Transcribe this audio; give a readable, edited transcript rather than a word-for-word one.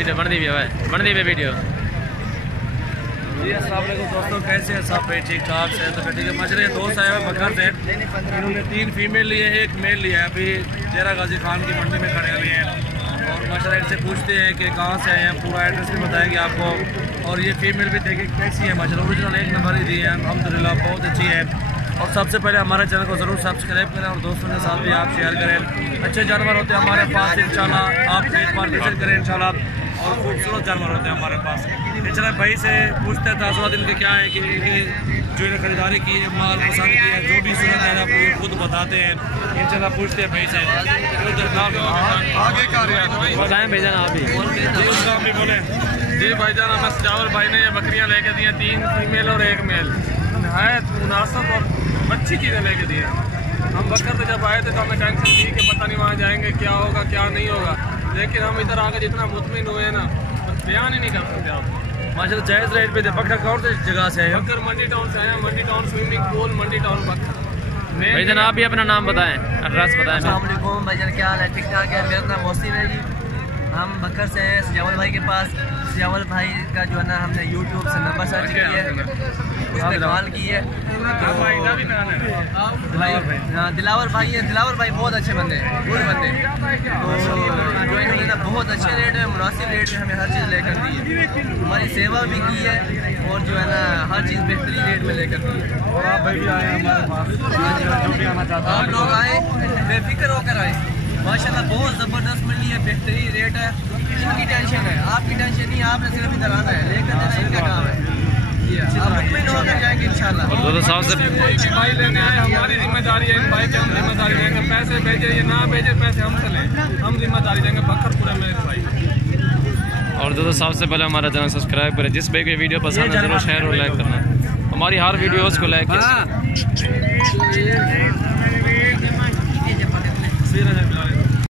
Video बन दी video. जी अस्सलाम वालेकुम दोस्तों, कैसे हैं सब भाई? ठीक ठाक से तो ठीक है। मजरे दोस्त आए हुए बकर से, इन्होंने 3 फीमेल लिए, 1 मेल लिया है। अभी डेरा गाजी खान की मंडी में खड़े हुए हैं और माशाल्लाह इनसे पूछते हैं कि कहाँ से आए हैं, पूरा एड्रेस भी बताएंगे आपको। और ये फीमेल भी देखिए कैसी है, माशाल्लाह ओरिजिनल 1 नंबर ही दी है अल्हम्दुलिल्लाह, बहुत अच्छी है। और सबसे पहले हमारे चैनल को ज़रूर सब्सक्राइब करें और दोस्तों के साथ भी आप शेयर करें। अच्छे जानवर होते हैं हमारे पास, इंशाल्लाह आप एक बार विजिट करें इंशाल्लाह। और खूबसूरत जानवर होते हैं हमारे पास। इंशाल्लाह भाई से पूछते हैं तासुरात इनके क्या है कि इनकी जो इन्हें खरीदारी की है, माल पसंद की है, जो भी सूरत है आपको ये खुद बताते हैं। इंशाल्लाह पूछते हैं भाई से आगे का बताएँ भाईजान आप ही जी, उसका भी बोले। जी भाईजान, हमें सजावल भाई ने ये बकरियाँ लेके दी हैं, 3 फीमेल और 1 मेल। नहायत मुनासिब और अच्छी चीज़ें लेके दी हैं। हम बकर से जब आए थे तो हमें टेंशन थी कि पता नहीं वहाँ जाएंगे क्या होगा क्या नहीं होगा, लेकिन हम इधर आकर जितना मुतमिन हुए ना, बयान ही नहीं कर सकते आप। माशाल्लाह जायज़ रेट पे थे। बकर कौन सी जगह से है? बकर मंडी टाउन से आए हैं, मंडी टाउन स्विमिंग पूल, मंडी टाउन बकर। भाईजान आप भी अपना नाम बताएं, एड्रेस बताएं। अस्सलाम वालेकुम भाईजान, क्या हाल है? ठीक ठाक है। मेरा नाम मोहसिन है जी। हम बकर से हैं सजावल भाई के पास। सजावल भाई का जो है ना, हमने यूट्यूब से नंबर सर्च किया है, उसमें कॉल की है। दिलावर भाई है। दिलावर भाई बहुत अच्छे बंदे हैं, गुड बंदे हैं। तो जो इन्होंने ना बहुत अच्छे रेट में, मुनासिब रेट में हमें हर चीज़ लेकर दी है। हमारी सेवा भी की है और जो है ना हर चीज़ बेहतरीन रेट में लेकर दी है। और आप भाई भी आए हैं हमारे पास, जो भी आना चाहता है आप लोग आए, बेफिक्र होकर आए। माशाल्लाह बहुत ज़बरदस्त मिली है, बेहतरीन रेट है। इनकी टेंशन है, आपकी टेंशन नहीं, आपने सिर्फ इधर आना है, लेकर देना इनका काम है। आप मुतमिन होकर जाएंगे इंशाल्लाह। और दोस्तों सबसे कोई भी भाई लेने आए, हमारी जिम्मेदारी है, इन भाई की हम जिम्मेदारी देंगे। पैसे भेजे या ना भेजे, पैसे हमसे लें, हम जिम्मेदारी देंगे। बकर पूरे मेरे भाई। और दोस्तों सबसे पहले हमारा चैनल सब्सक्राइब करें। जिस भाई को वीडियो पसंद है जरूर शेयर और लाइक करना। हमारी हर वीडियोस को लाइक करें।